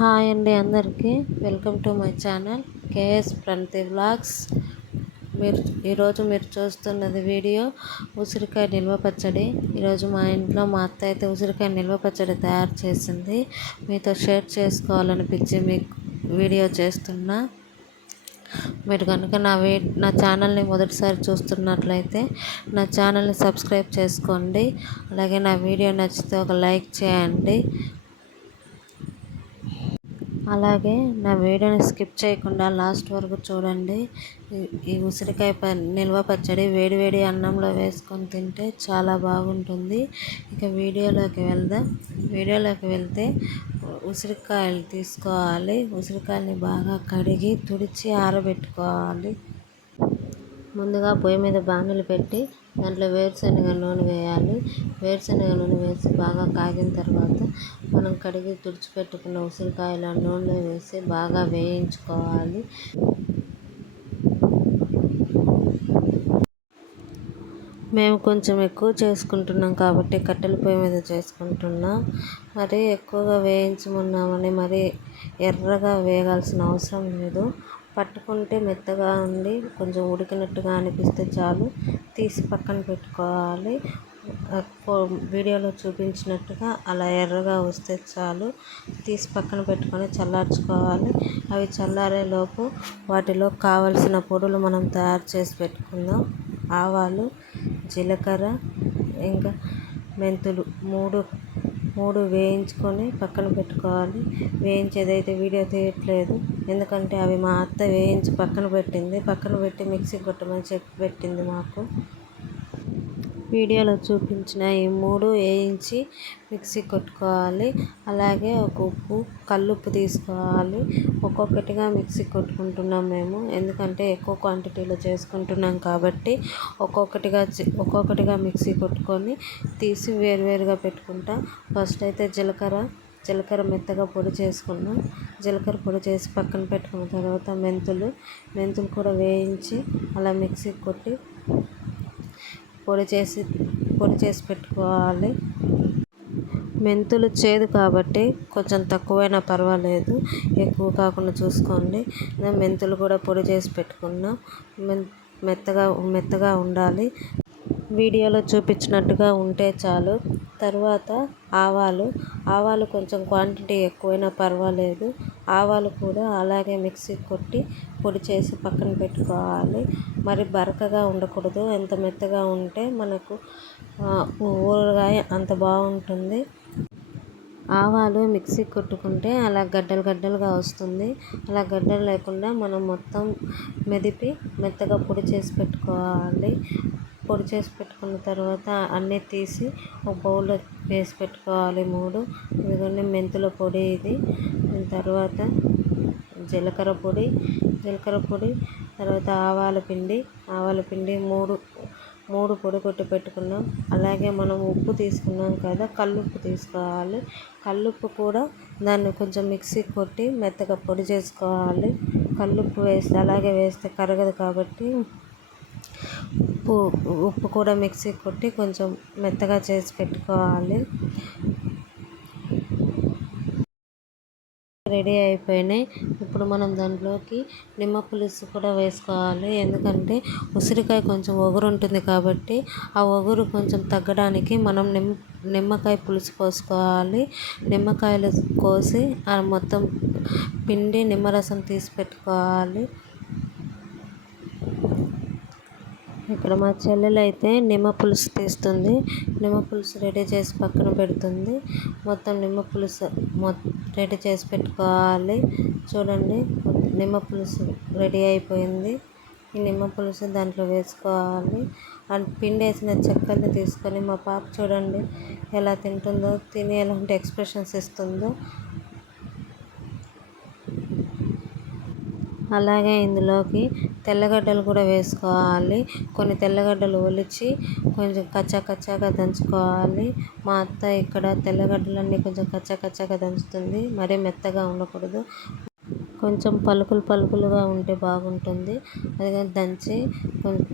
Hi అండి అందరికీ welcome to my channel KS Pranathi vlogs. ఈరోజు మీరు చూస్తున్నది వీడియో ఉసిరికాయ నిల్వ పచ్చడి. ఈరోజు మా ఇంట్లో మా అత్త అయితే ఉసిరికాయ నిల్వ పచ్చడి తయారు చేసింది. మీతో షేర్ చేసుకోవాలనిపించి మీకు వీడియో చేస్తున్నా. మీరు కనుక నా ఛానల్ని మొదటిసారి చూస్తున్నట్లయితే నా ఛానల్ని సబ్స్క్రైబ్ చేసుకోండి. అలాగే నా వీడియో నచ్చితే ఒక లైక్ చేయండి. అలాగే నా వీడియోని స్కిప్ చేయకుండా లాస్ట్ వరకు చూడండి. ఈ ఉసిరికాయ నిల్వ పచ్చడి వేడివేడి అన్నంలో వేసుకొని తింటే చాలా బాగుంటుంది. ఇక వీడియోలోకి వెళ్తే ఉసిరికాయలు తీసుకోవాలి. ఉసిరికాయలని బాగా కడిగి తుడిచి ఆరబెట్టుకోవాలి. ముందుగా పొయ్యి మీద బాణలు పెట్టి దాంట్లో వేరుశనగ నూనె వేయాలి. వేరుశనగ నూనె వేసి బాగా కాగిన తర్వాత మనం కడిగి తుడిచిపెట్టుకున్న ఉసిరికాయల నూనెలో వేసి బాగా వేయించుకోవాలి. మేము కొంచెం ఎక్కువ చేసుకుంటున్నాం కాబట్టి కట్టెల పొయ్యి మీద చేసుకుంటున్నాం. మరి ఎక్కువగా వేయించమన్నామని మరి ఎర్రగా వేగాల్సిన అవసరం లేదు. పట్టుకుంటే మెత్తగా ఉండి కొంచెం ఉడికినట్టుగా అనిపిస్తే చాలు, తీసి పక్కన పెట్టుకోవాలి. వీడియోలో చూపించినట్టుగా అలా ఎర్రగా వస్తే చాలు, తీసి పక్కన పెట్టుకొని చల్లార్చుకోవాలి. అవి చల్లారేలోపు వాటిలో కావలసిన పొడులు మనం తయారు చేసి పెట్టుకుందాం. ఆవాలు, జీలకర్ర, ఇంకా మెంతులు మూడు వేయించుకొని పక్కన పెట్టుకోవాలి. వేయించేదైతే వీడియో తీయట్లేదు, ఎందుకంటే అవి మా అత్త వేయించి పక్కన పెట్టి మిక్సీ కొట్టమని చెప్పి పెట్టింది మాకు. వీడియోలో చూపించిన ఈ 3 వేయించి మిక్సీ కొట్టుకోవాలి. అలాగే ఒక ఉప్పు, కల్లుప్పు తీసుకోవాలి. ఒక్కొక్కటిగా మిక్సీ కొట్టుకుంటున్నాం మేము, ఎందుకంటే ఎక్కువ క్వాంటిటీలో చేసుకుంటున్నాం కాబట్టి ఒక్కొక్కటిగా మిక్సీ కొట్టుకొని తీసి వేరువేరుగా పెట్టుకుంటాం. ఫస్ట్ అయితే జీలకర్ర మెత్తగా పొడి చేసుకున్నాం. జీలకర్ర పొడి చేసి పక్కన పెట్టుకున్న తర్వాత మెంతులు కూడా వేయించి అలా మిక్సీ కొట్టి పొడి చేసి పెట్టుకోవాలి. మెంతులు చేదు కాబట్టి కొంచెం తక్కువైనా పర్వాలేదు, ఎక్కువ కాకుండా చూసుకోండి. మెంతులు కూడా పొడి చేసి పెట్టుకున్నాం. మెత్తగా ఉండాలి. వీడియోలో చూపించినట్టుగా ఉంటే చాలు. తర్వాత ఆవాలు కొంచెం క్వాంటిటీ ఎక్కువైనా పర్వాలేదు. ఆవాలు కూడా అలాగే మిక్సీ కొట్టి పొడి చేసి పక్కన పెట్టుకోవాలి. మరి బరకగా ఉండకూడదు. ఎంత మెత్తగా ఉంటే మనకు ఊరగాయ అంత బాగుంటుంది. ఆవాలు మిక్సీ కొట్టుకుంటే అలా గడ్డలుగా వస్తుంది. అలా గడ్డలు లేకుండా మనం మొత్తం మెదిపి మెత్తగా పొడి చేసి పెట్టుకోవాలి. పొడి చేసి పెట్టుకున్న తర్వాత అన్నీ తీసి ఒక బౌల్లో వేసి పెట్టుకోవాలి. 3 ఇదిగోండి మెంతుల పొడి ఇది. తర్వాత జీలకర్ర పొడి, తర్వాత ఆవాల పిండి 3 పొడి కొట్టి పెట్టుకున్నాం. అలాగే మనం ఉప్పు తీసుకున్నాం కదా, కల్లుప్పు తీసుకోవాలి. కల్లుప్పు కూడా దాన్ని కొంచెం మిక్సీ కొట్టి మెత్తగా పొడి చేసుకోవాలి. కల్లుప్పు అలాగే వేస్తే కరగదు కాబట్టి ఉప్పు కూడా మిక్సీ కొట్టి కొంచెం మెత్తగా చేసి పెట్టుకోవాలి. రెడీ అయిపోయినాయి. ఇప్పుడు మనం దాంట్లోకి నిమ్మ పులుసు కూడా వేసుకోవాలి. ఎందుకంటే ఉసిరికాయ కొంచెం ఒగురు ఉంటుంది కాబట్టి ఆ ఒగురు కొంచెం తగ్గడానికి మనం నిమ్మకాయ పులుసు పోసుకోవాలి. నిమ్మకాయలు కోసి మొత్తం పిండి నిమ్మరసం తీసి పెట్టుకోవాలి. ఇక్కడ మా చెల్లెలు అయితే నిమ్మ పులుసు తీస్తుంది. నిమ్మ పులుసు రెడీ చేసి పక్కన పెడుతుంది. మొత్తం నిమ్మ పులుసు రెడీ చేసి పెట్టుకోవాలి. చూడండి, నిమ్మ పులుసు రెడీ అయిపోయింది. ఈ నిమ్మ పులుసు దాంట్లో వేసుకోవాలి. అండ్ పిండి వేసిన చెక్కల్ని తీసుకొని మా పాప చూడండి ఎలా తింటుందో, తిని ఎలాంటి ఎక్స్ప్రెషన్స్ ఇస్తుందో. అలాగే ఇందులోకి తెల్లగడ్డలు కూడా వేసుకోవాలి. కొన్ని తెల్లగడ్డలు ఒలిచి కొంచెం కచ్చాగా దంచుకోవాలి. మా అత్త ఇక్కడ తెల్లగడ్డలన్నీ కొంచెం కచ్చాగా దంచుతుంది. మరీ మెత్తగా ఉండకూడదు, కొంచెం పలుకులుగా ఉంటే బాగుంటుంది. అది దంచి కొంచెం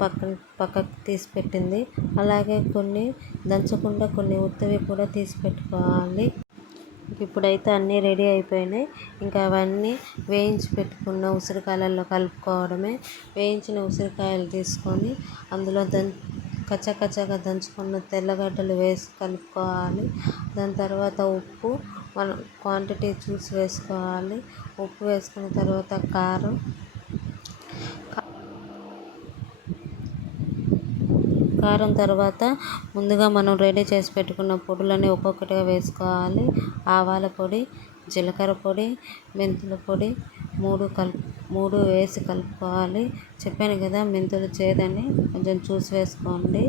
పక్కకు తీసి పెట్టింది. అలాగే కొన్ని దంచకుండా కొన్ని ఉత్తవి కూడా తీసి పెట్టుకోవాలి. ఇప్పుడైతే అన్నీ రెడీ అయిపోయినాయి. ఇంకా అవన్నీ వేయించి పెట్టుకున్న ఉసిరికాయలలో కలుపుకోవడమే. వేయించిన ఉసిరికాయలు తీసుకొని అందులో కచ్చకచ్చగా దంచుకున్న తెల్లగడ్డలు వేసి కలుపుకోవాలి. దాని తర్వాత ఉప్పు మనం క్వాంటిటీ చూసి వేసుకోవాలి. ఉప్పు వేసుకున్న తర్వాత కారం తర్వాత ముందుగా మనం రెడీ చేసి పెట్టుకున్న పొడులని ఒక్కొక్కటిగా వేసుకోవాలి. ఆవాల పొడి, జీలకర్ర పొడి, మెంతుల పొడి మూడు వేసి కలుపుకోవాలి. చెప్పాను కదా మెంతులు చేదని, కొంచెం చూసి వేసుకోండి.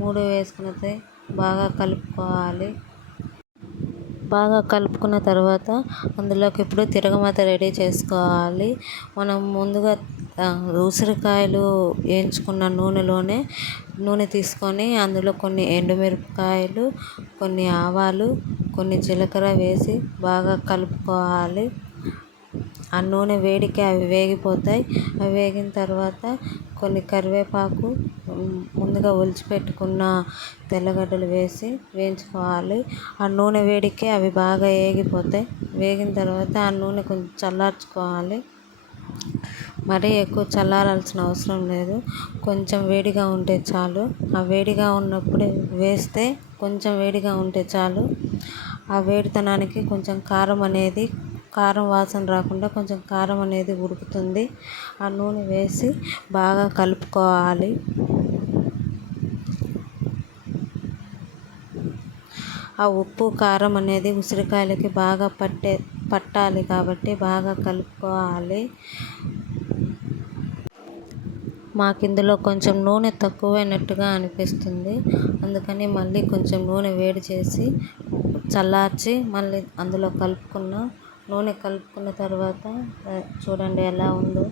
3 వేసుకున్నది బాగా కలుపుకోవాలి. బాగా కలుపుకున్న తర్వాత అందులోకి ఇప్పుడు తిరగమాత రెడీ చేసుకోవాలి. మనం ముందుగా ఉసిరికాయలు వేయించుకున్న నూనె తీసుకొని అందులో కొన్ని ఎండుమిరపకాయలు, కొన్ని ఆవాలు, కొన్ని జీలకర్ర వేసి బాగా కలుపుకోవాలి. ఆ నూనె వేడికి అవి వేగిపోతాయి. అవి వేగిన తర్వాత కొన్ని కరివేపాకు, ముందుగా ఒలిచిపెట్టుకున్న తెల్లగడ్డలు వేసి వేయించుకోవాలి. ఆ నూనె వేడికి అవి బాగా వేగిపోతాయి. వేగిన తర్వాత ఆ నూనె కొంచెం చల్లార్చుకోవాలి. మరీ ఎక్కువ చల్లారాల్సిన అవసరం లేదు. కొంచెం వేడిగా ఉంటే చాలు. ఆ వేడిగా ఉన్నప్పుడే వేస్తే కొంచెం వేడిగా ఉంటే చాలు. ఆ వేడితనానికి కొంచెం కారం వాసన రాకుండా కొంచెం కారం అనేది ఉడుకుతుంది. ఆ నూనె వేసి బాగా కలుపుకోవాలి. ఆ ఉప్పు కారం అనేది ఉసిరికాయలకి బాగా పట్టాలి కాబట్టి బాగా కలుపుకోవాలి. మాకు ఇందులో కొంచెం నూనె తక్కువైనట్టుగా అనిపిస్తుంది. అందుకని మళ్ళీ కొంచెం నూనె వేడి చేసి చల్లార్చి మళ్ళీ అందులో నూనె కలుపుకున్న తర్వాత చూడండి ఎలా ఉందో.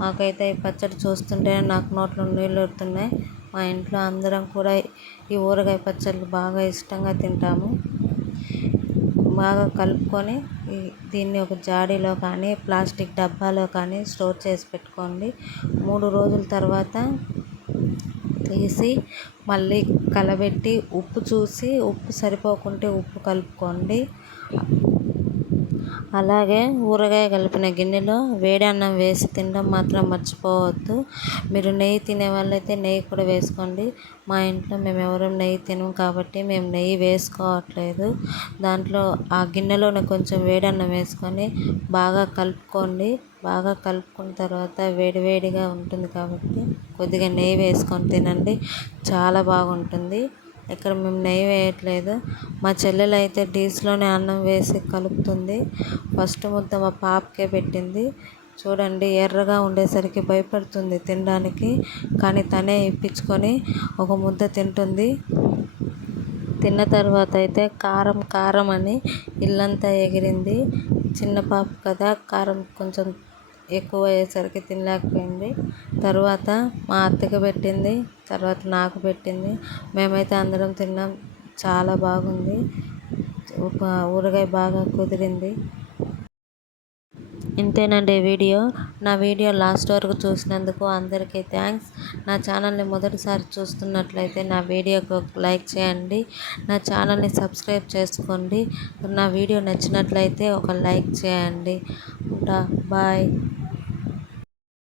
మాకైతే ఈ పచ్చడి చూస్తుంటే నాకు నోట్లో నీళ్ళు ఊరుతున్నాయి. మా ఇంట్లో అందరం కూడా ఈ ఊరగాయ పచ్చళ్ళు బాగా ఇష్టంగా తింటాము. బాగా కలుపుకొని దీన్ని ఒక జాడీలో కానీ ప్లాస్టిక్ డబ్బాలో కానీ స్టోర్ చేసి పెట్టుకోండి. 3 రోజుల తర్వాత తీసి మళ్ళీ కలబెట్టి ఉప్పు చూసి ఉప్పు సరిపోకుంటే ఉప్పు కలుపుకోండి. అలాగే ఊరగాయ కలిపిన గిన్నెలో వేడి అన్నం వేసి తినడం మాత్రం మర్చిపోవద్దు. మీరు నెయ్యి తినే వాళ్ళైతే నెయ్యి కూడా వేసుకోండి. మా ఇంట్లో మేము ఎవరం నెయ్యి తినము కాబట్టి మేము నెయ్యి వేసుకోవట్లేదు. దాంట్లో ఆ గిన్నెలోనే కొంచెం వేడి అన్నం వేసుకొని బాగా కలుపుకోండి. బాగా కలుపుకున్న తర్వాత వేడివేడిగా ఉంటుంది కాబట్టి కొద్దిగా నెయ్యి వేసుకొని తినండి. చాలా బాగుంటుంది. ఇక్కడ మేము నెయ్యి వేయట్లేదు. మా చెల్లెలు అయితే డీస్లోనే అన్నం వేసి కలుపుతుంది. ఫస్ట్ ముద్ద మా పాపకే పెట్టింది. చూడండి ఎర్రగా ఉండేసరికి భయపడుతుంది తినడానికి. కానీ తనే ఇప్పించుకొని ఒక ముద్ద తింటుంది. తిన్న తర్వాత అయితే కారం కారం అని ఇల్లంతా ఎగిరింది. చిన్న పాప కదా, కారం కొంచెం ఎక్కువ అయ్యేసరికి తినలేకపోయింది. తర్వాత మా అత్తకి పెట్టింది. తర్వాత నాకు పెట్టింది. మేమైతే అందరం తిన్నాం. చాలా బాగుంది. ఊరగాయ బాగా కుదిరింది. ఇంతేనండి వీడియో. నా వీడియో లాస్ట్ వరకు చూసినందుకు అందరికీ థ్యాంక్స్. నా ఛానల్ని మొదటిసారి చూస్తున్నట్లయితే నా వీడియోకి ఒక లైక్ చేయండి. నా ఛానల్ని సబ్స్క్రైబ్ చేసుకోండి. నా వీడియో నచ్చినట్లయితే ఒక లైక్ చేయండి. బాయ్.